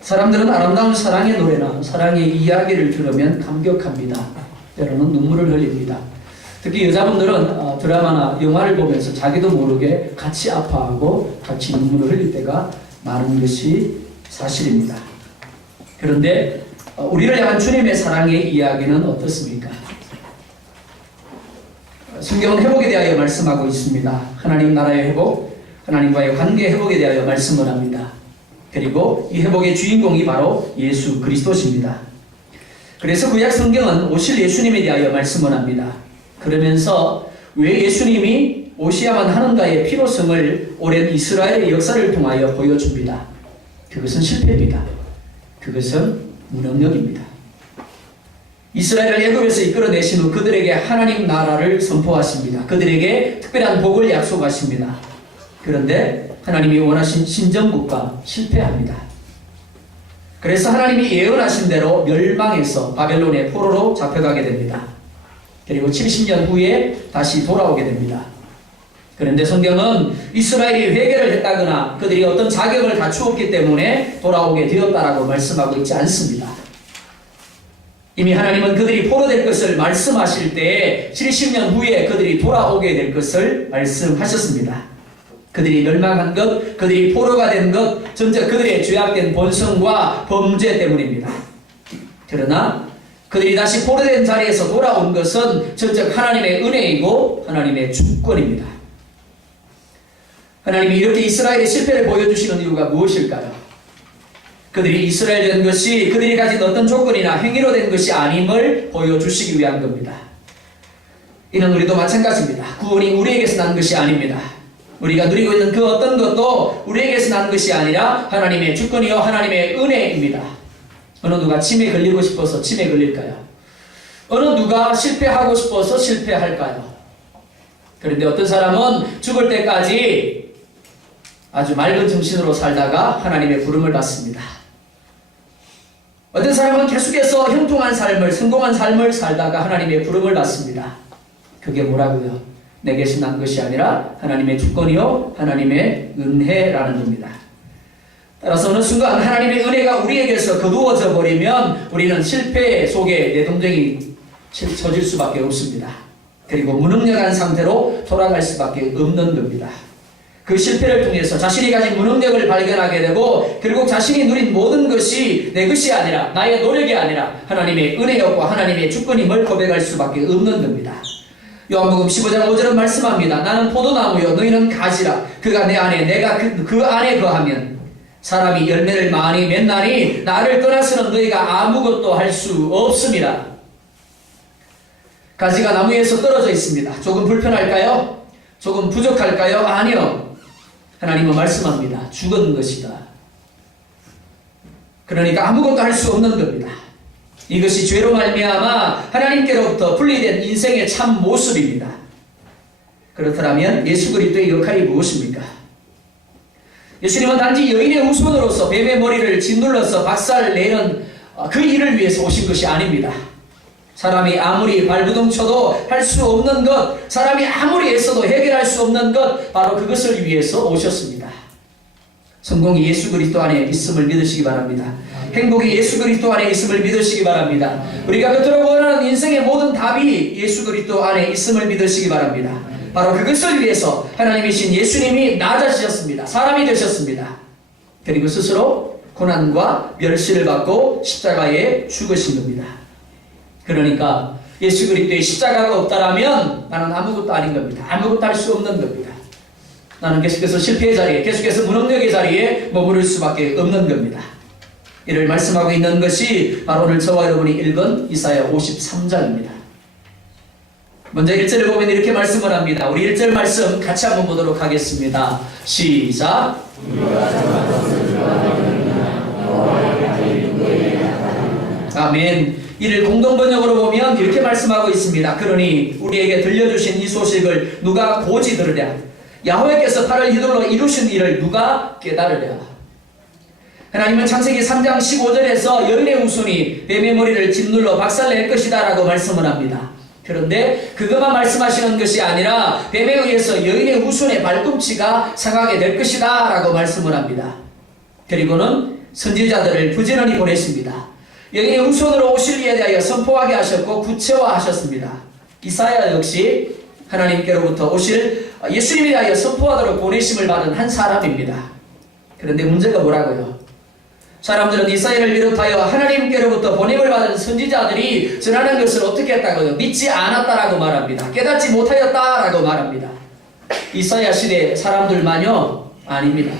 사람들은 아름다운 사랑의 노래나 사랑의 이야기를 들으면 감격합니다. 때로는 눈물을 흘립니다. 특히 여자분들은 드라마나 영화를 보면서 자기도 모르게 같이 아파하고 같이 눈물을 흘릴 때가 많은 것이 사실입니다. 그런데 우리를 향한 주님의 사랑의 이야기는 어떻습니까? 성경은 회복에 대하여 말씀하고 있습니다. 하나님 나라의 회복, 하나님과의 관계 회복에 대하여 말씀을 합니다. 그리고 이 회복의 주인공이 바로 예수 그리스도십니다. 그래서 구약 성경은 오실 예수님에 대하여 말씀을 합니다. 그러면서 왜 예수님이 오셔야만 하는가의 필요성을 오랜 이스라엘의 역사를 통하여 보여줍니다. 그것은 실패입니다. 그것은 무능력입니다. 이스라엘을 애굽에서 이끌어내신 후 그들에게 하나님 나라를 선포하십니다. 그들에게 특별한 복을 약속하십니다. 그런데 하나님이 원하신 신정국가 실패합니다. 그래서 하나님이 예언하신 대로 멸망해서 바벨론의 포로로 잡혀가게 됩니다. 그리고 70년 후에 다시 돌아오게 됩니다. 그런데 성경은 이스라엘이 회개를 했다거나 그들이 어떤 자격을 갖추었기 때문에 돌아오게 되었다라고 말씀하고 있지 않습니다. 이미 하나님은 그들이 포로될 것을 말씀하실 때 70년 후에 그들이 돌아오게 될 것을 말씀하셨습니다. 그들이 멸망한 것, 그들이 포로가 된 것, 전적 그들의 죄악된 본성과 범죄 때문입니다. 그러나 그들이 다시 포로된 자리에서 돌아온 것은 전적 하나님의 은혜이고 하나님의 주권입니다. 하나님이 이렇게 이스라엘의 실패를 보여주시는 이유가 무엇일까요? 그들이 이스라엘 된 것이 그들이 가진 어떤 조건이나 행위로 된 것이 아님을 보여주시기 위한 겁니다. 이는 우리도 마찬가지입니다. 구원이 우리에게서 난 것이 아닙니다. 우리가 누리고 있는 그 어떤 것도 우리에게서 난 것이 아니라 하나님의 주권이요 하나님의 은혜입니다. 어느 누가 침에 걸리고 싶어서 침에 걸릴까요? 어느 누가 실패하고 싶어서 실패할까요? 그런데 어떤 사람은 죽을 때까지 아주 맑은 정신으로 살다가 하나님의 부름을 받습니다. 어떤 사람은 계속해서 형통한 삶을, 성공한 삶을 살다가 하나님의 부름을 받습니다. 그게 뭐라고요? 내게서 난 것이 아니라 하나님의 주권이요 하나님의 은혜라는 겁니다. 따라서 어느 순간 하나님의 은혜가 우리에게서 거두어져 버리면 우리는 실패 속에 내동댕이 쳐질 수밖에 없습니다. 그리고 무능력한 상태로 돌아갈 수밖에 없는 겁니다. 그 실패를 통해서 자신이 가진 무능력을 발견하게 되고 결국 자신이 누린 모든 것이 내 것이 아니라 나의 노력이 아니라 하나님의 은혜였고 하나님의 주권임을 고백할 수밖에 없는 겁니다. 요한복음 15장 5절은 말씀합니다. 나는 포도나무요 너희는 가지라. 그가 내 안에 내가 그 안에 거하면 사람이 열매를 많이 맺나니 나를 떠나서는 너희가 아무것도 할 수 없습니다. 가지가 나무에서 떨어져 있습니다. 조금 불편할까요? 조금 부족할까요? 아니요. 하나님은 말씀합니다. 죽은 것이다. 그러니까 아무것도 할 수 없는 겁니다. 이것이 죄로 말미암아 하나님께로부터 분리된 인생의 참 모습입니다. 그렇다면 예수 그리스도의 역할이 무엇입니까? 예수님은 단지 여인의 후손으로서 뱀의 머리를 짓눌러서 박살내는 그 일을 위해서 오신 것이 아닙니다. 사람이 아무리 발부둥 쳐도 할 수 없는 것, 사람이 아무리 애써도 해결할 수 없는 것, 바로 그것을 위해서 오셨습니다. 성공이 예수 그리스도 안에 있음을 믿으시기 바랍니다. 행복이 예수 그리스도 안에 있음을 믿으시기 바랍니다. 우리가 그토록 원하는 인생의 모든 답이 예수 그리스도 안에 있음을 믿으시기 바랍니다. 바로 그것을 위해서 하나님이신 예수님이 낮아지셨습니다. 사람이 되셨습니다. 그리고 스스로 고난과 멸시를 받고 십자가에 죽으신 겁니다. 그러니까 예수 그리스도의 십자가가 없다라면 나는 아무것도 아닌 겁니다. 아무것도 할 수 없는 겁니다. 나는 계속해서 실패의 자리에, 계속해서 무능력의 자리에 머무를 수밖에 없는 겁니다. 이를 말씀하고 있는 것이 바로 오늘 저와 여러분이 읽은 이사야 53장입니다. 먼저 1절을 보면 이렇게 말씀을 합니다. 우리 1절 말씀 같이 한번 보도록 하겠습니다. 시작. 아멘. 이를 공동번역으로 보면 이렇게 말씀하고 있습니다. 그러니 우리에게 들려주신 이 소식을 누가 고지 들으랴. 야훼께서 팔을 휘둘러 이루신 일을 누가 깨달으랴. 하나님은 창세기 3장 15절에서 여인의 후손이 뱀의 머리를 짓눌러 박살낼 것이다 라고 말씀을 합니다. 그런데 그것만 말씀하시는 것이 아니라 뱀에 의해서 여인의 후손의 발꿈치가 상하게 될 것이다 라고 말씀을 합니다. 그리고는 선지자들을 부지런히 보내십니다. 여기 후손으로 오실 이에 대하여 선포하게 하셨고 구체화하셨습니다. 이사야 역시 하나님께로부터 오실 예수님에 대하여 선포하도록 보내심을 받은 한 사람입니다. 그런데 문제가 뭐라고요? 사람들은 이사야를 비롯하여 하나님께로부터 보냄을 받은 선지자들이 전하는 것을 어떻게 했다고요? 믿지 않았다라고 말합니다. 깨닫지 못하였다라고 말합니다. 이사야 시대 사람들만요? 아닙니다.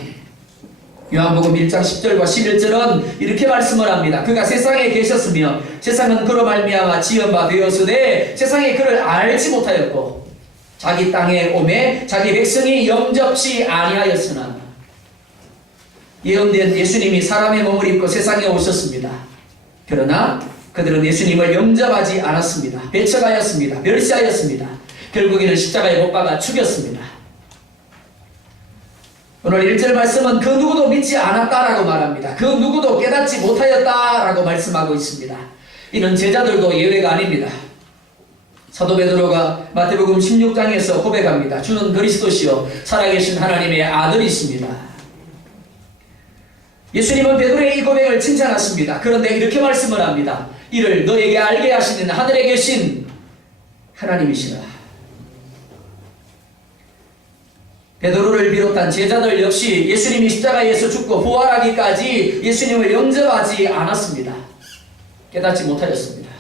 요한복음 1장 10절과 11절은 이렇게 말씀을 합니다. 그가 세상에 계셨으며 세상은 그로 말미암아 지은 바 되었으되 세상이 그를 알지 못하였고 자기 땅에 오매 자기 백성이 영접지 아니하였으나 예언된 예수님이 사람의 몸을 입고 세상에 오셨습니다. 그러나 그들은 예수님을 영접하지 않았습니다. 배척하였습니다. 멸시하였습니다. 결국에는 십자가에 못 박아 죽였습니다. 오늘 1절 말씀은 그 누구도 믿지 않았다라고 말합니다. 그 누구도 깨닫지 못하였다라고 말씀하고 있습니다. 이는 제자들도 예외가 아닙니다. 사도 베드로가 마태복음 16장에서 고백합니다. 주는 그리스도시요 살아계신 하나님의 아들이십니다. 예수님은 베드로의 이 고백을 칭찬하십니다. 그런데 이렇게 말씀을 합니다. 이를 너에게 알게 하시는 하늘에 계신 하나님이시라. 베드로를 비롯한 제자들 역시 예수님이 십자가에서 죽고 부활하기까지 예수님을 영접하지 않았습니다. 깨닫지 못하였습니다.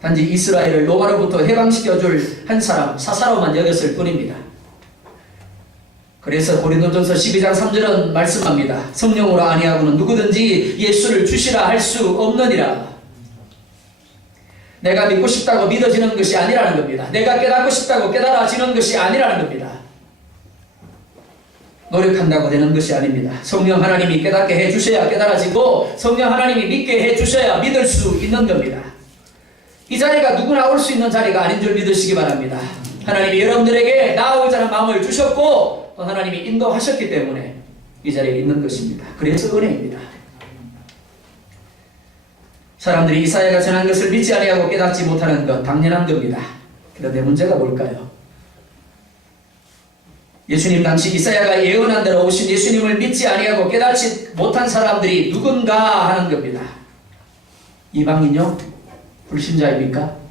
단지 이스라엘을 로마로부터 해방시켜줄 한 사람 사사로만 여겼을 뿐입니다. 그래서 고린도전서 12장 3절은 말씀합니다. 성령으로 아니하고는 누구든지 예수를 주시라 할 수 없느니라. 내가 믿고 싶다고 믿어지는 것이 아니라는 겁니다. 내가 깨닫고 싶다고 깨달아지는 것이 아니라는 겁니다. 노력한다고 되는 것이 아닙니다. 성령 하나님이 깨닫게 해주셔야 깨달아지고 성령 하나님이 믿게 해주셔야 믿을 수 있는 겁니다. 이 자리가 누구나 올 수 있는 자리가 아닌 줄 믿으시기 바랍니다. 하나님이 여러분들에게 나아오고자 하는 마음을 주셨고 또 하나님이 인도하셨기 때문에 이 자리에 있는 것입니다. 그래서 은혜입니다. 사람들이 이사야가 전한 것을 믿지 아니하고 깨닫지 못하는 것 당연한 겁니다. 그런데 문제가 뭘까요? 예수님 당시 이사야가 예언한 대로 오신 예수님을 믿지 아니하고 깨닫지 못한 사람들이 누군가 하는 겁니다. 이방인요? 불신자입니까?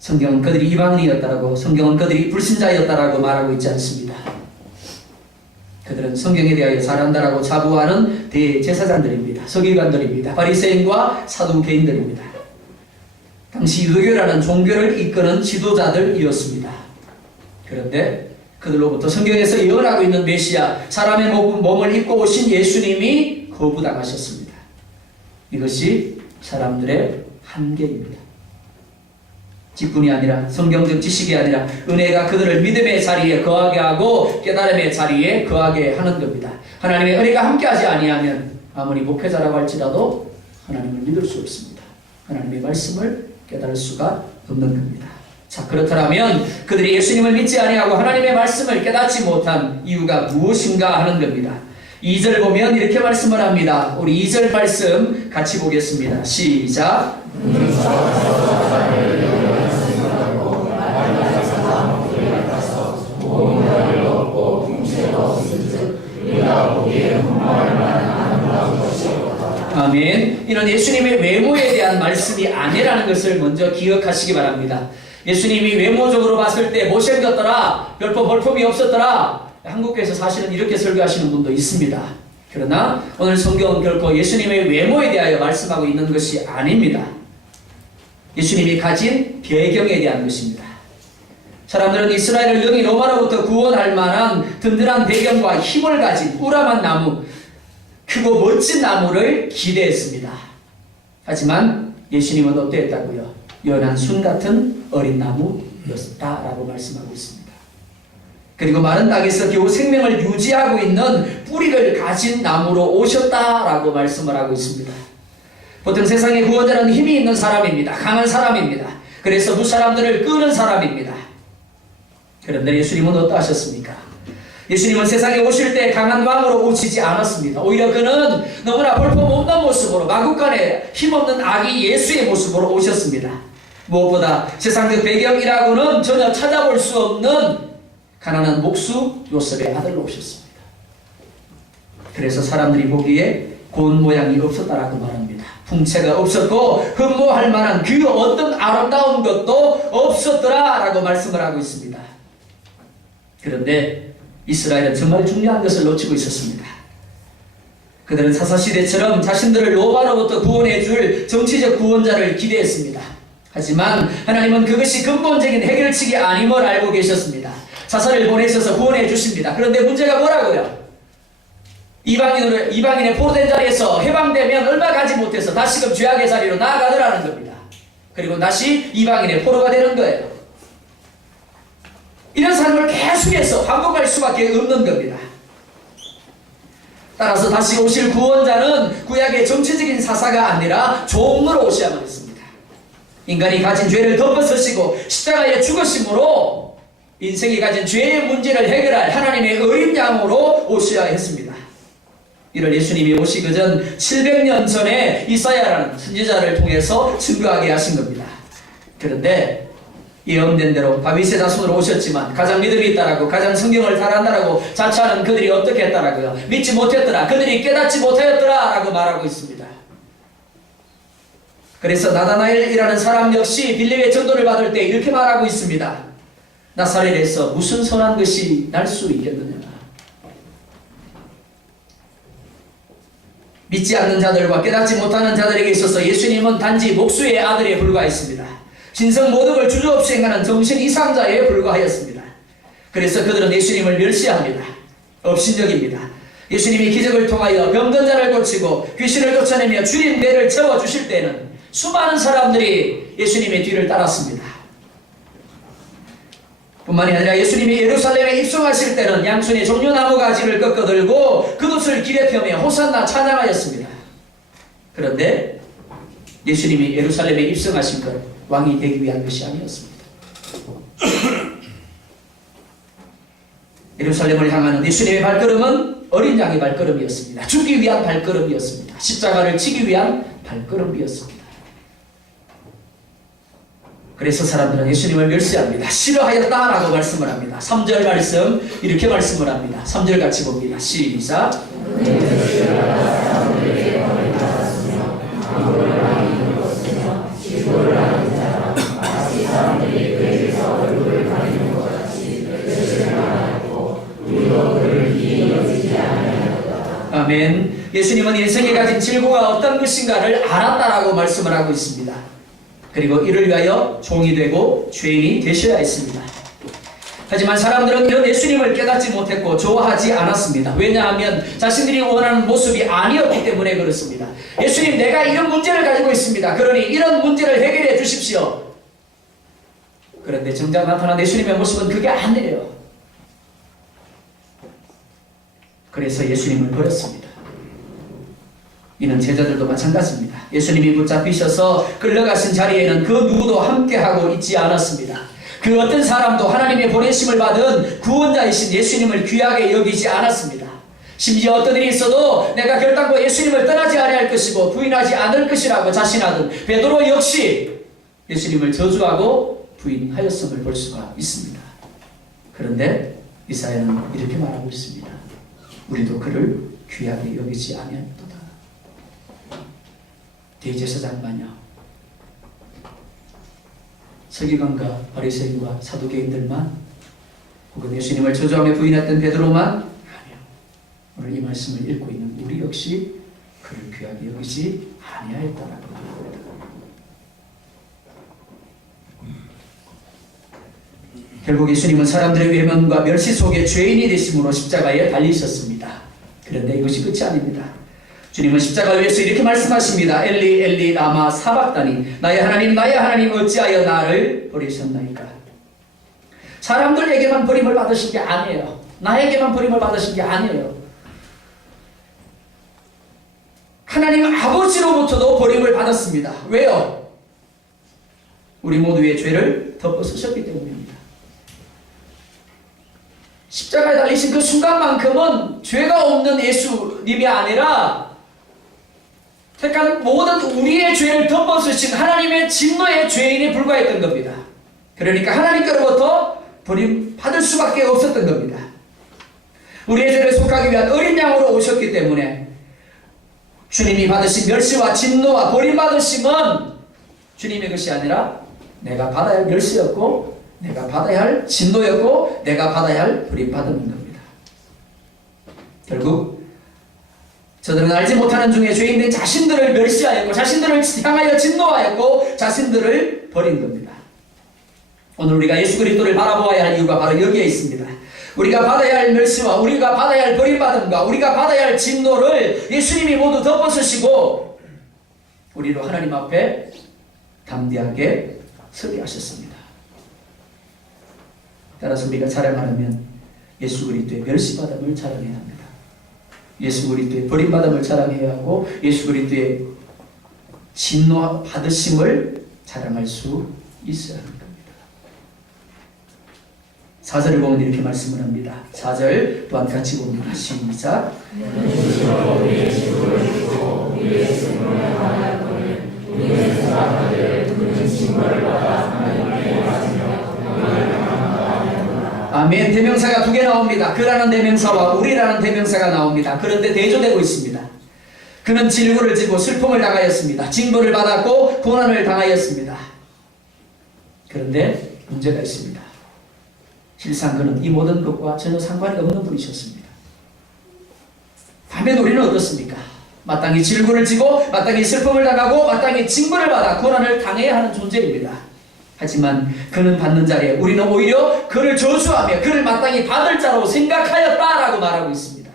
성경은 그들이 이방인이었다라고, 성경은 그들이 불신자였다라고 말하고 있지 않습니다. 그들은 성경에 대하여 잘한다라고 자부하는 대제사장들입니다. 서기관들입니다. 바리새인과 사두개인들입니다. 당시 유대교라는 종교를 이끄는 지도자들이었습니다. 그런데 그들로부터 성경에서 예언하고 있는 메시아, 사람의 몸을 입고 오신 예수님이 거부당하셨습니다. 이것이 사람들의 한계입니다. 직분이 아니라 성경적 지식이 아니라 은혜가 그들을 믿음의 자리에 거하게 하고 깨달음의 자리에 거하게 하는 겁니다. 하나님의 은혜가 함께하지 아니하면 아무리 목회자라고 할지라도 하나님을 믿을 수 없습니다. 하나님의 말씀을 깨달을 수가 없는 겁니다. 자, 그렇다면 그들이 예수님을 믿지 아니하고 하나님의 말씀을 깨닫지 못한 이유가 무엇인가 하는 겁니다. 2절 보면 이렇게 말씀을 합니다. 우리 2절 말씀 같이 보겠습니다. 시작. 아멘. 이는 예수님의 외모에 대한 말씀이 아니라는 것을 먼저 기억하시기 바랍니다. 예수님이 외모적으로 봤을 때 못생겼더라, 별표 볼품이 없었더라, 한국교회에서 사실은 이렇게 설교하시는 분도 있습니다. 그러나 오늘 성경은 결코 예수님의 외모에 대하여 말씀하고 있는 것이 아닙니다. 예수님이 가진 배경에 대한 것입니다. 사람들은 이스라엘을 영이 로마로부터 구원할 만한 든든한 배경과 힘을 가진 우람한 나무, 크고 멋진 나무를 기대했습니다. 하지만 예수님은 어떠했다고요? 연한 순 같은 어린 나무였다라고 말씀하고 있습니다. 그리고 마른 땅에서 겨우 생명을 유지하고 있는 뿌리를 가진 나무로 오셨다라고 말씀을 하고 있습니다. 보통 세상의 구원자는 힘이 있는 사람입니다. 강한 사람입니다. 그래서 무사람들을 끄는 사람입니다. 그런데 예수님은 어떠하셨습니까? 예수님은 세상에 오실 때 강한 왕으로 오시지 않았습니다. 오히려 그는 너무나 볼품없는 모습으로 마구간에 힘없는 아기 예수의 모습으로 오셨습니다. 무엇보다 세상적 배경이라고는 전혀 찾아볼 수 없는 가난한 목수 요셉의 아들로 오셨습니다. 그래서 사람들이 보기에 고운 모양이 없었다라고 말합니다. 풍채가 없었고 흠모할 만한 그 어떤 아름다운 것도 없었더라라고 말씀을 하고 있습니다. 그런데 이스라엘은 정말 중요한 것을 놓치고 있었습니다. 그들은 사사시대처럼 자신들을 노바로부터 구원해 줄 정치적 구원자를 기대했습니다. 하지만 하나님은 그것이 근본적인 해결책이 아님을 알고 계셨습니다. 사사를 보내셔서 구원해 주십니다. 그런데 문제가 뭐라고요? 이방인의 포로된 자리에서 해방되면 얼마 가지 못해서 다시금 죄악의 자리로 나아가더라는 겁니다. 그리고 다시 이방인의 포로가 되는 거예요. 이런 삶을 계속해서 반복할 수밖에 없는 겁니다. 따라서 다시 오실 구원자는 구약의 정치적인 사사가 아니라 종으로 오셔야만 했습니다. 인간이 가진 죄를 덮어쓰시고 십자가에 죽으심으로 인생이 가진 죄의 문제를 해결할 하나님의 어린 양으로 오셔야 했습니다. 이를 예수님이 오시기 전 700년 전에 이사야라는 선지자를 통해서 증거하게 하신 겁니다. 그런데 예언된 대로 다윗의 자손으로 오셨지만 가장 믿음이 있다라고, 가장 성경을 잘 안다라고 자처하는 그들이 어떻게 했다라고요? 믿지 못했더라, 그들이 깨닫지 못하였더라 라고 말하고 있습니다. 그래서 나다나엘이라는 사람 역시 빌립의 전도를 받을 때 이렇게 말하고 있습니다. 나사렛에서 무슨 선한 것이 날 수 있겠느냐? 믿지 않는 자들과 깨닫지 못하는 자들에게 있어서 예수님은 단지 목수의 아들에 불과했습니다. 신성 모독을 주저없이 행하는 정신 이상자에 불과하였습니다. 그래서 그들은 예수님을 멸시합니다. 업신여깁니다. 예수님이 기적을 통하여 병든 자를 고치고 귀신을 쫓아내며 주린 배를 채워주실 때는 수많은 사람들이 예수님의 뒤를 따랐습니다. 뿐만이 아니라 예수님이 예루살렘에 입성하실 때는 양손에 종려나무 가지를 꺾어들고 그것을 길에 펴며 호산나 찬양하였습니다. 그런데 예수님이 예루살렘에 입성하신 것 왕이 되기 위한 것이 아니었습니다. 예루살렘을 향하는 예수님의 발걸음은 어린 양의 발걸음이었습니다. 죽기 위한 발걸음이었습니다. 십자가를 지기 위한 발걸음이었습니다. 그래서 사람들은 예수님을 멸시합니다. 싫어하였다라고 말씀을 합니다. 3절 말씀 이렇게 말씀을 합니다. 3절 같이 봅니다. 시작. 아멘. 예수님은 인생에 가진 질고가 어떤 것인가를 알았다라고 말씀을 하고 있습니다. 그리고 이를 위하여 종이 되고 죄인이 되셔야 했습니다. 하지만 사람들은 이런 예수님을 깨닫지 못했고 좋아하지 않았습니다. 왜냐하면 자신들이 원하는 모습이 아니었기 때문에 그렇습니다. 예수님, 내가 이런 문제를 가지고 있습니다. 그러니 이런 문제를 해결해 주십시오. 그런데 정작 나타난 예수님의 모습은 그게 아니에요. 그래서 예수님을 버렸습니다. 이는 제자들도 마찬가지입니다. 예수님이 붙잡히셔서 끌려가신 자리에는 그 누구도 함께하고 있지 않았습니다. 그 어떤 사람도 하나님의 보내심을 받은 구원자이신 예수님을 귀하게 여기지 않았습니다. 심지어 어떤 일이 있어도 내가 결단코 예수님을 떠나지 아니할 것이고 부인하지 않을 것이라고 자신하던 베드로 역시 예수님을 저주하고 부인하였음을 볼 수가 있습니다. 그런데 이사야는 이렇게 말하고 있습니다. 우리도 그를 귀하게 여기지 아니하였도다. 대제사장 마냥 서기관과 바리새인과 사두개인들만, 혹은 예수님을 저주하며 부인했던 베드로만, 아니요, 오늘 이 말씀을 읽고 있는 우리 역시 그를 귀하게 여기지 아니하였다라고 합니다. 결국 예수님은 사람들의 외면과 멸시 속에 죄인이 되심으로 십자가에 달리셨습니다. 그런데 이것이 끝이 아닙니다. 주님은 십자가 위에서 이렇게 말씀하십니다. 엘리 엘리 라마 사박다니, 나의 하나님 어찌하여 나를 버리셨나이까. 사람들에게만 버림을 받으신 게 아니에요. 나에게만 버림을 받으신 게 아니에요. 하나님 아버지로부터도 버림을 받았습니다. 왜요? 우리 모두의 죄를 덮어 쓰셨기 때문입니다. 십자가에 달리신 그 순간만큼은 죄가 없는 예수님이 아니라 택한 모든 우리의 죄를 덮어쓰신 하나님의 진노의 죄인에 불과했던 겁니다. 그러니까 하나님께로부터 버림받을 수밖에 없었던 겁니다. 우리의 죄를 속하기 위한 어린 양으로 오셨기 때문에 주님이 받으신 멸시와 진노와 버림받으심은 주님의 것이 아니라 내가 받아야 할 멸시였고 내가 받아야 할 진노였고 내가 받아야 할 버림받음인 겁니다. 결국 저들은 알지 못하는 중에 죄인된 자신들을 멸시하였고 자신들을 향하여 진노하였고 자신들을 버린 겁니다. 오늘 우리가 예수 그리스도를 바라보아야 할 이유가 바로 여기에 있습니다. 우리가 받아야 할 멸시와 우리가 받아야 할 버림받음과 우리가 받아야 할 진노를 예수님이 모두 덮어쓰시고 우리로 하나님 앞에 담대하게 서게 하셨습니다. 따라서 우리가 자랑하려면 예수 그리스도의 멸시받음을 자랑해야 합니다. 예수 그리스도의 버림받음을 자랑해야 하고 예수 그리스도의 진노 받으심을 자랑할 수 있어야 합니다. 4절을 보면 이렇게 말씀을 합니다. 4절 또한 같이 봅니다. 시작. 아멘. 대명사가 두 개 나옵니다. 그라는 대명사와 우리라는 대명사가 나옵니다. 그런데 대조되고 있습니다. 그는 질고를 지고 슬픔을 당하였습니다. 징벌을 받았고 고난을 당하였습니다. 그런데 문제가 있습니다. 실상 그는 이 모든 것과 전혀 상관이 없는 분이셨습니다. 반면 우리는 어떻습니까? 마땅히 질고를 지고 마땅히 슬픔을 당하고 마땅히 징벌을 받아 고난을 당해야 하는 존재입니다. 하지만 그는 받는 자리에 우리는 오히려 그를 저주하며 그를 마땅히 받을 자로 생각하였다라고 말하고 있습니다.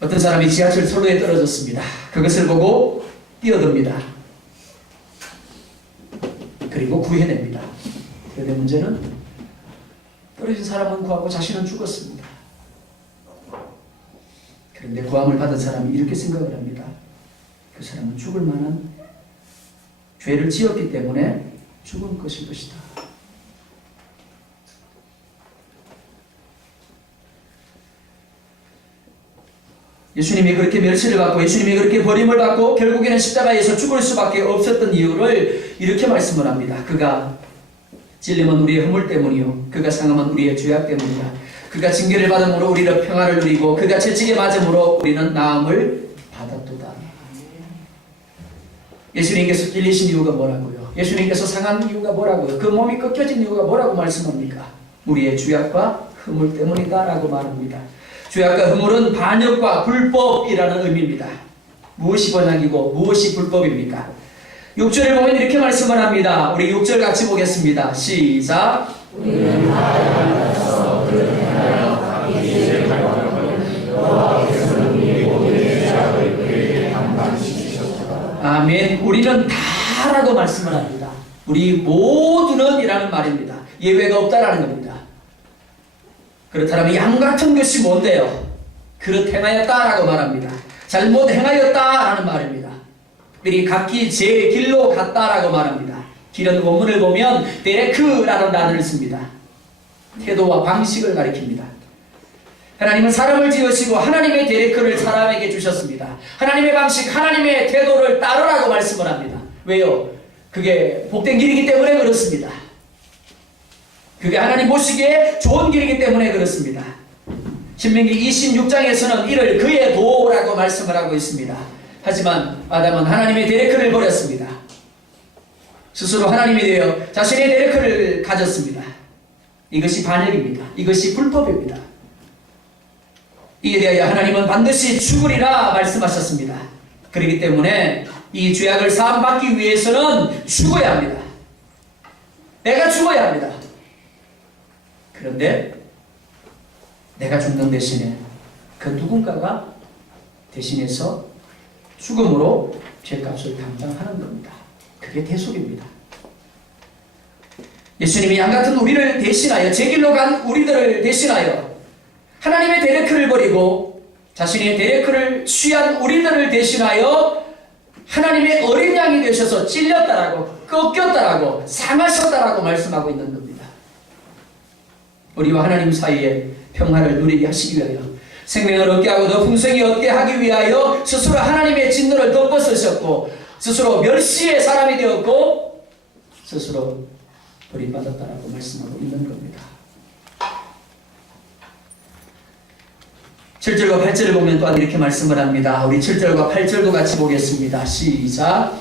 어떤 사람이 지하철 선로에 떨어졌습니다. 그것을 보고 뛰어듭니다. 그리고 구해냅니다. 그런데 문제는 떨어진 사람은 구하고 자신은 죽었습니다. 그런데 구함을 받은 사람이 이렇게 생각을 합니다. 그 사람은 죽을 만한 죄를 지었기 때문에 죽은 것일 것이다. 예수님이 그렇게 멸시를 받고 예수님이 그렇게 버림을 받고 결국에는 십자가에서 죽을 수밖에 없었던 이유를 이렇게 말씀을 합니다. 그가 찔림은 우리의 허물 때문이요 그가 상함은 우리의 죄악 때문이다. 그가 징계를 받음으로 우리는 평화를 누리고 그가 채찍에 맞음으로 우리는 나음을 받았도다. 예수님께서 찔리신 이유가 뭐라고요? 예수님께서 상한 이유가 뭐라고요? 그 몸이 꺾여진 이유가 뭐라고 말씀합니까? 우리의 죄악과 허물 때문이다 라고 말합니다. 죄악과 허물은 반역과 불법이라는 의미입니다. 무엇이 번역이고 무엇이 불법입니까? 6절을 보면 이렇게 말씀을 합니다. 우리 6절 같이 보겠습니다. 시작. 우리는 다 서 그를 행하여 자기 죄를 갚았거든 여호와께서는 우리 모두의 죄악을 그에게 담당시키셨다. 아멘. 우리는 다라고 말씀을 합니다. 우리 모두는 이라는 말입니다. 예외가 없다라는 겁니다. 그렇다면 양 같은 것이 뭔데요? 그릇 행하였다라고 말합니다. 잘못 행하였다라는 말입니다. 우리 각기 제 길로 갔다라고 말합니다. 길은 원문을 보면 데레크라는 단어를 씁니다. 태도와 방식을 가리킵니다. 하나님은 사람을 지으시고 하나님의 데레크를 사람에게 주셨습니다. 하나님의 방식, 하나님의 태도를 따르라고 말씀을 합니다. 왜요? 그게 복된 길이기 때문에 그렇습니다. 그게 하나님 보시기에 좋은 길이기 때문에 그렇습니다. 신명기 26장에서는 이를 그의 도라고 말씀을 하고 있습니다. 하지만 아담은 하나님의 데레크를 버렸습니다. 스스로 하나님이 되어 자신의 데레크를 가졌습니다. 이것이 반역입니다. 이것이 불법입니다. 이에 대하여 하나님은 반드시 죽으리라 말씀하셨습니다. 그렇기 때문에 이 죄악을 사함받기 위해서는 죽어야 합니다. 내가 죽어야 합니다. 그런데 내가 죽는 대신에 그 누군가가 대신해서 죽음으로 죄값을 담당하는 겁니다. 그게 대속입니다. 예수님이 양같은 우리를 대신하여 제 길로 간 우리들을 대신하여 하나님의 데레크를 버리고 자신의 데레크를 취한 우리들을 대신하여 하나님의 어린 양이 되셔서 찔렸다라고 꺾였다라고 상하셨다라고 말씀하고 있는 겁니다. 우리와 하나님 사이에 평화를 누리게 하시기 위하여 생명을 얻게 하고 더 풍성히 얻게 하기 위하여 스스로 하나님의 진노를 덮어쓰셨고 스스로 멸시의 사람이 되었고 스스로 버림받았다라고 말씀하고 있는 겁니다. 7절과 8절을 보면 또한 이렇게 말씀을 합니다. 우리 7절과 8절도 같이 보겠습니다. 시작.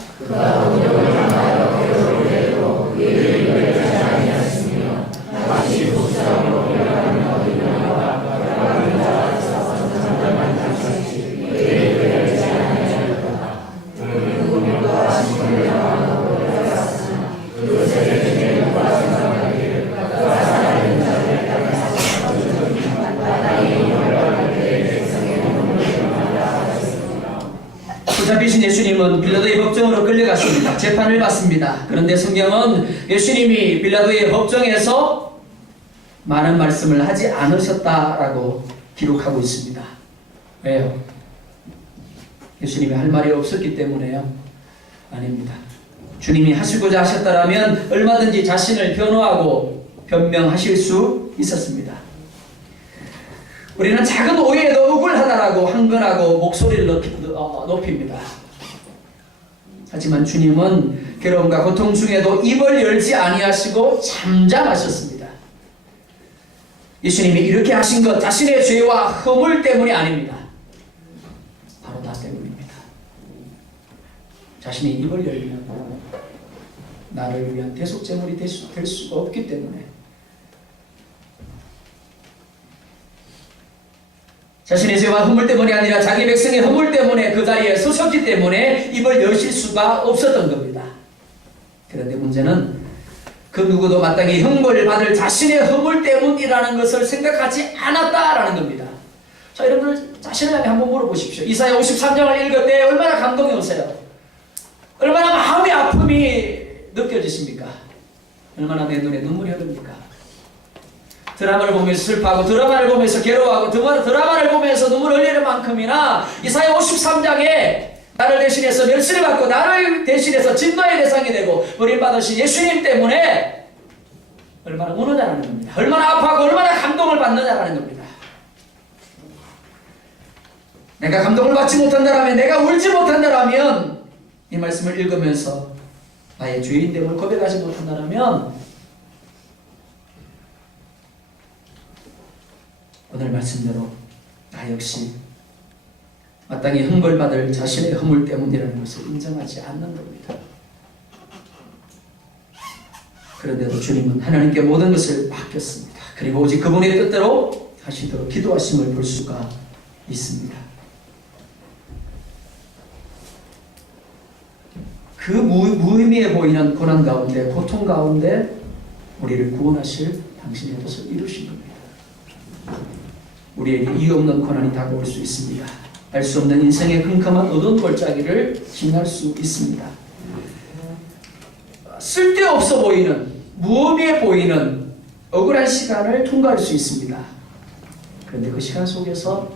붙잡히신 예수님은 빌라도의 법정으로 끌려갔습니다. 재판을 받습니다. 그런데 성경은 예수님이 빌라도의 법정에서 많은 말씀을 하지 않으셨다라고 기록하고 있습니다. 왜요? 예수님이 할 말이 없었기 때문에요? 아닙니다. 주님이 하시고자 하셨다라면 얼마든지 자신을 변호하고 변명하실 수 있었습니다. 우리는 작은 오해에도 억울하다라고 한건하고 목소리를 높입니다. 하지만 주님은 괴로움과 고통 중에도 입을 열지 아니하시고 잠잠하셨습니다. 예수님이 이렇게 하신 것 자신의 죄와 허물 때문이 아닙니다. 바로 나 때문입니다. 자신이 입을 열면 나를 위한 대속제물이 될 수가 없기 때문에, 자신의 죄와 허물 때문이 아니라 자기 백성의 허물 때문에 그 자리에 서셨기 때문에 입을 여실 수가 없었던 겁니다. 그런데 문제는 그 누구도 마땅히 형벌을 받을 자신의 허물 때문이라는 것을 생각하지 않았다라는 겁니다. 자, 여러분들 자신을 향해 한번 물어보십시오. 이사야 53장을 읽을 때 얼마나 감동이 오세요? 얼마나 마음의 아픔이 느껴지십니까? 얼마나 내 눈에 눈물이 흐릅니까? 드라마를 보면서 슬퍼하고 드라마를 보면서 괴로워하고 드라마를 보면서 눈물 흘리는 만큼이나 이사야 53장에 나를 대신해서 멸시를 받고 나를 대신해서 진노의 대상이 되고 버림받으신 예수님 때문에 얼마나 우느냐라는 겁니다. 얼마나 아파하고 얼마나 감동을 받느냐라는 겁니다. 내가 감동을 받지 못한다라면, 내가 울지 못한다라면, 이 말씀을 읽으면서 나의 죄인됨을 고백하지 못한다라면 오늘 말씀대로 나 역시 마땅히 형벌받을 자신의 허물 때문이라는 것을 인정하지 않는 겁니다. 그런데도 주님은 하나님께 모든 것을 맡겼습니다. 그리고 오직 그분의 뜻대로 하시도록 기도하심을 볼 수가 있습니다. 그 무의미해 보이는 고난 가운데, 고통 가운데 우리를 구원하실 당신의 뜻을 이루신 겁니다. 우리에게 이유 없는 고난이 다가올 수 있습니다. 알 수 없는 인생의 컴컴한 어두운 골짜기를 지날 수 있습니다. 쓸데없어 보이는, 무의미해 보이는 억울한 시간을 통과할 수 있습니다. 그런데 그 시간 속에서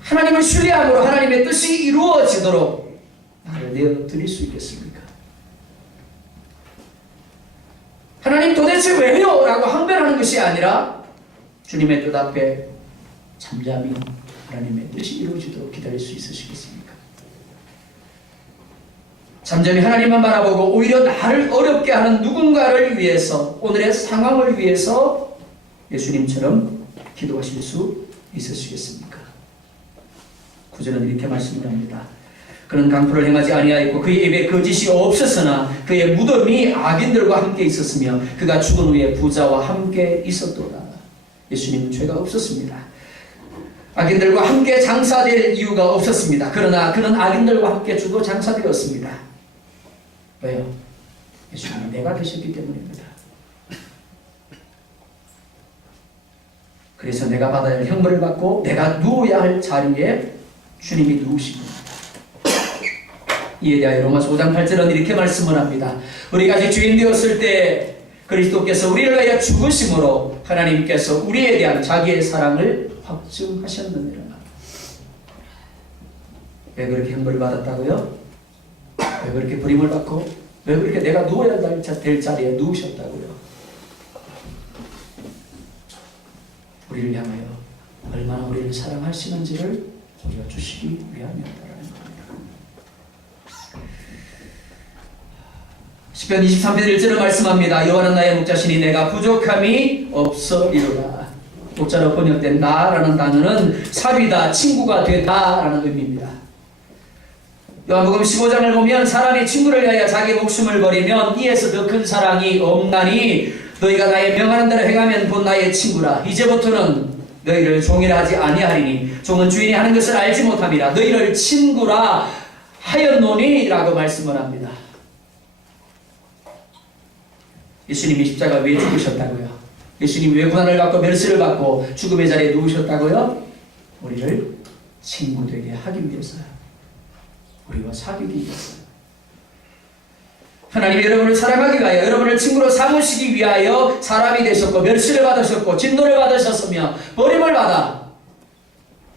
하나님을 신뢰함으로 하나님의 뜻이 이루어지도록 나를 내어드릴 수 있겠습니까? 하나님 도대체 왜요? 라고 항변하는 것이 아니라 주님의 뜻 앞에 잠잠히 하나님의 뜻이 이루어지도록 기다릴 수 있으시겠습니까? 잠잠히 하나님만 바라보고 오히려 나를 어렵게 하는 누군가를 위해서, 오늘의 상황을 위해서 예수님처럼 기도하실 수 있으시겠습니까? 구절은 이렇게 말씀을 합니다. 그는 강포를 행하지 아니하였고 그의 입에 거짓이 없었으나 그의 무덤이 악인들과 함께 있었으며 그가 죽은 후에 부자와 함께 있었도다. 예수님은 죄가 없었습니다. 악인들과 함께 장사될 이유가 없었습니다. 그러나 그는 악인들과 함께 죽어 장사되었습니다. 왜요? 예수님이 내가 되셨기 때문입니다. 그래서 내가 받아야 할 형벌을 받고 내가 누워야 할 자리에 주님이 누우신 겁니다. 이에 대하여 로마서 5장 8절은 이렇게 말씀을 합니다. 우리가 아직 죄인 되었을 때 그리스도께서 우리를 위하여 죽으심으로 하나님께서 우리에 대한 자기의 사랑을 확증하셨느니라. 왜 그렇게 형벌을 받았다고요? 왜 그렇게 버림을 받고 왜 그렇게 내가 누워야 될 자리에 누우셨다고요? 우리를 향하여 얼마나 우리를 사랑하시는지를 보여주시기 위함이었다라는 겁니다. 시편 23편 1절을 말씀합니다. 여호와는 나의 목자시니 내가 부족함이 없으리로다. 독자로 번역된 나라는 단어는 사귀다, 친구가 되다라는 의미입니다. 요한복음 15장을 보면 사람이 친구를 위하여 자기 목숨을 버리면 이에서 더 큰 사랑이 없나니 너희가 나의 명하는 대로 행하면 곧 나의 친구라. 이제부터는 너희를 종이라 하지 아니하리니 종은 주인이 하는 것을 알지 못함이라. 너희를 친구라 하였노니 라고 말씀을 합니다. 예수님이 십자가 왜 죽으셨다고요? 예수님이 왜 고난을 받고 멸시를 받고 죽음의 자리에 누우셨다고요? 우리를 친구 되게 하기 위해서요. 우리와 사귀기 위해서요. 하나님이 여러분을 사랑하기 위하여 여러분을 친구로 삼으시기 위하여 사람이 되셨고 멸시를 받으셨고 진노를 받으셨으며 버림을 받아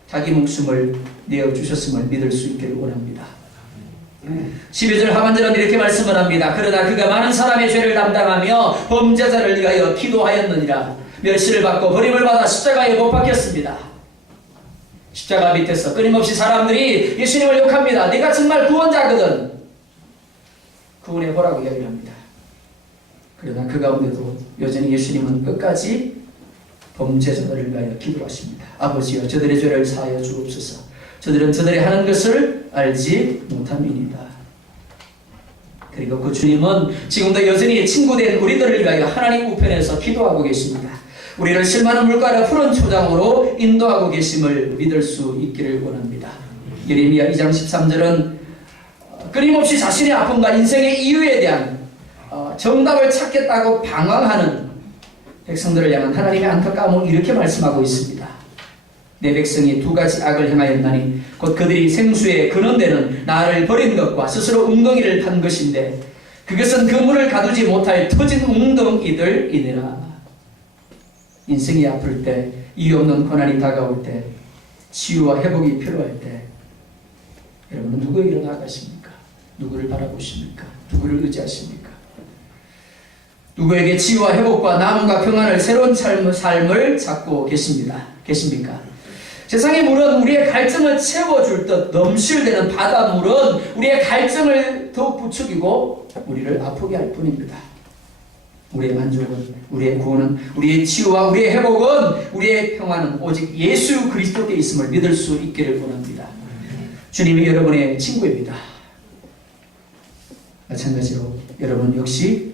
자기 목숨을 내어주셨음을 믿을 수 있기를 원합니다. 12절 하반절은 이렇게 말씀을 합니다. 그러나 그가 많은 사람의 죄를 담당하며 범죄자를 위하여 기도하였느니라. 멸시를 받고 버림을 받아 십자가에 못 박혔습니다. 십자가 밑에서 끊임없이 사람들이 예수님을 욕합니다. 네가 정말 구원자거든. 구원해보라고 이야기를 합니다. 그러나 그 가운데도 여전히 예수님은 끝까지 범죄자들을 위하여 기도하십니다. 아버지여 저들의 죄를 사하여 주옵소서. 저들은 저들이 하는 것을 알지 못함이니이다. 그리고 그 주님은 지금도 여전히 친구된 우리들을 위하여 하나님 우편에서 기도하고 계십니다. 우리를 실망하는 물가를 푸른 초장으로 인도하고 계심을 믿을 수 있기를 원합니다. 예레미야 2장 13절은 끊임없이 자신의 아픔과 인생의 이유에 대한 정답을 찾겠다고 방황하는 백성들을 향한 하나님의 안타까움을 이렇게 말씀하고 있습니다. 내 백성이 두 가지 악을 행하였나니 곧 그들이 생수에 근원되는 나를 버린 것과 스스로 웅덩이를 판 것인데 그것은 그 물을 가두지 못할 터진 웅덩이들이니라. 인생이 아플 때, 이유 없는 고난이 다가올 때, 치유와 회복이 필요할 때 여러분은 누구에게로 나아가십니까? 누구를 바라보십니까? 누구를 의지하십니까? 누구에게 치유와 회복과 나음과 평안을 새로운 삶을 찾고 계십니까? 세상의 물은 우리의 갈증을 채워줄 듯 넘실대는 바닷물은 우리의 갈증을 더욱 부추기고 우리를 아프게 할 뿐입니다. 우리의 만족은, 우리의 구원은, 우리의 치유와 우리의 회복은, 우리의 평안은 오직 예수 그리스도께 있음을 믿을 수 있기를 원합니다. 주님이 여러분의 친구입니다. 마찬가지로 여러분 역시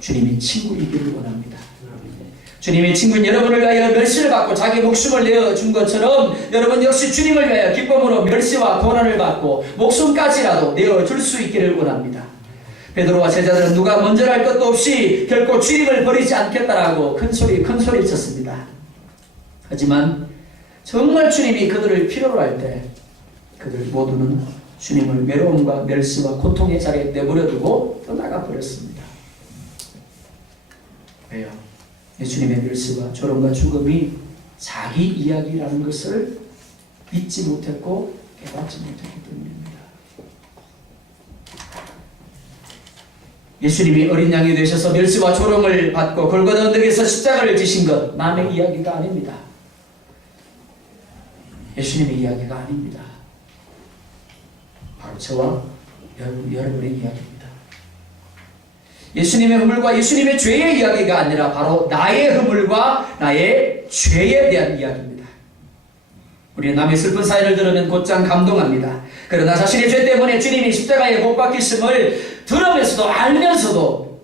주님이 친구이기를 원합니다. 주님의 친구인 여러분을 위하여 멸시를 받고 자기 목숨을 내어준 것처럼 여러분 역시 주님을 위하여 기쁨으로 멸시와 고난을 받고 목숨까지라도 내어줄 수 있기를 원합니다. 베드로와 제자들은 누가 먼저랄 것도 없이 결코 주님을 버리지 않겠다라고 큰소리 쳤습니다. 하지만 정말 주님이 그들을 필요로 할 때 그들 모두는 주님을 외로움과 멸시와 고통의 자리에 내버려두고 떠나가 버렸습니다. 왜요? 예수님의 멸시와 조롱과 죽음이 자기 이야기라는 것을 믿지 못했고 깨닫지 못했기 때문입니다. 예수님이 어린 양이 되셔서 멸시와 조롱을 받고 골고다 언덕에서 십자가를 지신 것 남의 이야기가 아닙니다. 예수님의 이야기가 아닙니다. 바로 저와 여러분의 이야기입니다. 예수님의 허물과 예수님의 죄의 이야기가 아니라 바로 나의 허물과 나의 죄에 대한 이야기입니다. 우리는 남의 슬픈 사연을 들으면 곧장 감동합니다. 그러나 자신의 죄 때문에 주님이 십자가에 못 박히심을 들으면서도 알면서도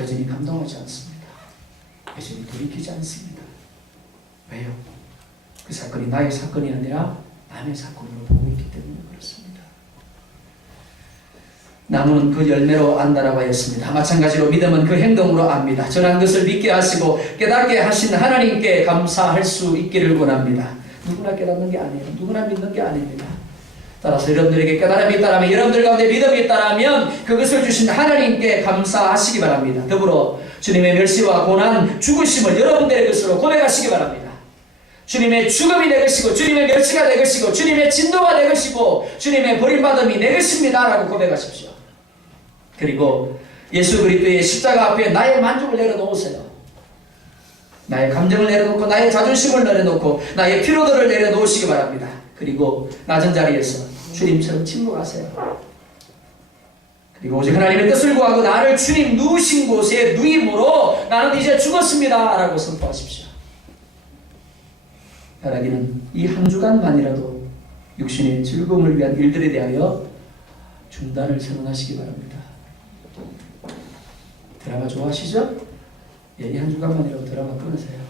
여전히 감동하지 않습니다. 여전히 돌이키지 않습니다. 왜요? 그 사건이 나의 사건이 아니라 남의 사건으로 보고 있기 때문에 그렇습니다. 나무는 그 열매로 안다라고 하였습니다. 마찬가지로 믿음은 그 행동으로 압니다. 전한 것을 믿게 하시고 깨닫게 하신 하나님께 감사할 수 있기를 원합니다. 누구나 깨닫는 게 아니에요. 누구나 믿는 게 아닙니다. 따라서 여러분들에게 깨달음이 있다면, 여러분들 가운데 믿음이 있다면 그것을 주신 하나님께 감사하시기 바랍니다. 더불어 주님의 멸시와 고난, 죽으심을 여러분들의 것으로 고백하시기 바랍니다. 주님의 죽음이 내 것이고 주님의 멸시가 내 것이고 주님의 진노가 내 것이고 주님의 버림받음이 내 것입니다 라고 고백하십시오. 그리고 예수 그리스도의 십자가 앞에 나의 만족을 내려놓으세요. 나의 감정을 내려놓고 나의 자존심을 내려놓고 나의 피로들을 내려놓으시기 바랍니다. 그리고 낮은 자리에서 주님처럼 침묵하세요. 그리고 오직 하나님의 뜻을 구하고 나를 주님 누우신 곳에 누임으로 나는 이제 죽었습니다 라고 선포하십시오. 바라기는 이 한 주간만이라도 육신의 즐거움을 위한 일들에 대하여 중단을 선언하시기 바랍니다. 드라마 좋아하시죠? 예, 이 한 주간만이라도 드라마 끊으세요.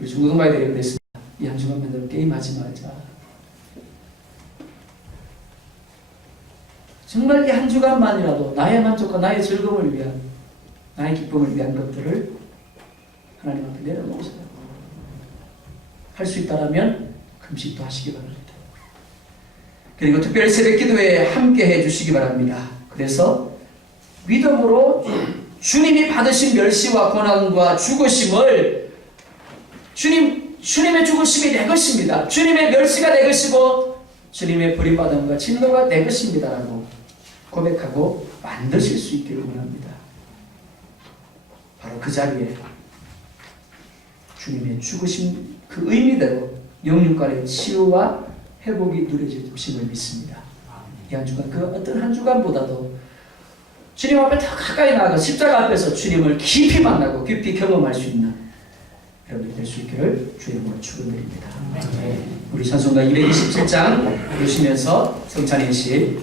우리 중국 엄마들이 그랬습니다. 이 한 주간만이라도 게임하지 말자. 정말 이 한 주간만이라도 나의 만족과 나의 즐거움을 위한, 나의 기쁨을 위한 것들을 하나님 앞에 내려놓으세요. 할 수 있다면 금식도 하시기 바랍니다. 그리고 특별히 새벽 기도에 함께 해주시기 바랍니다. 그래서 믿음으로 주님이 받으신 멸시와 고난과 죽으심을 주님의 죽으심이 내 것입니다. 주님의 멸시가 내 것이고 주님의 버림받음과 진노가 내 것입니다 라고 고백하고 만드실 수 있기를 원합니다. 바로 그 자리에 주님의 죽으심 그 의미대로 영육간의 치유와 회복이 누려질 것임을 믿습니다. 이 한 주간 그 어떤 한 주간보다도 주님 앞에 더 가까이 나아가 십자가 앞에서 주님을 깊이 만나고 깊이 경험할 수 있는 여러분이 될 수 있기를 주님으로 축원드립니다. 우리 찬송가 227장 보시면서 성찬인 씨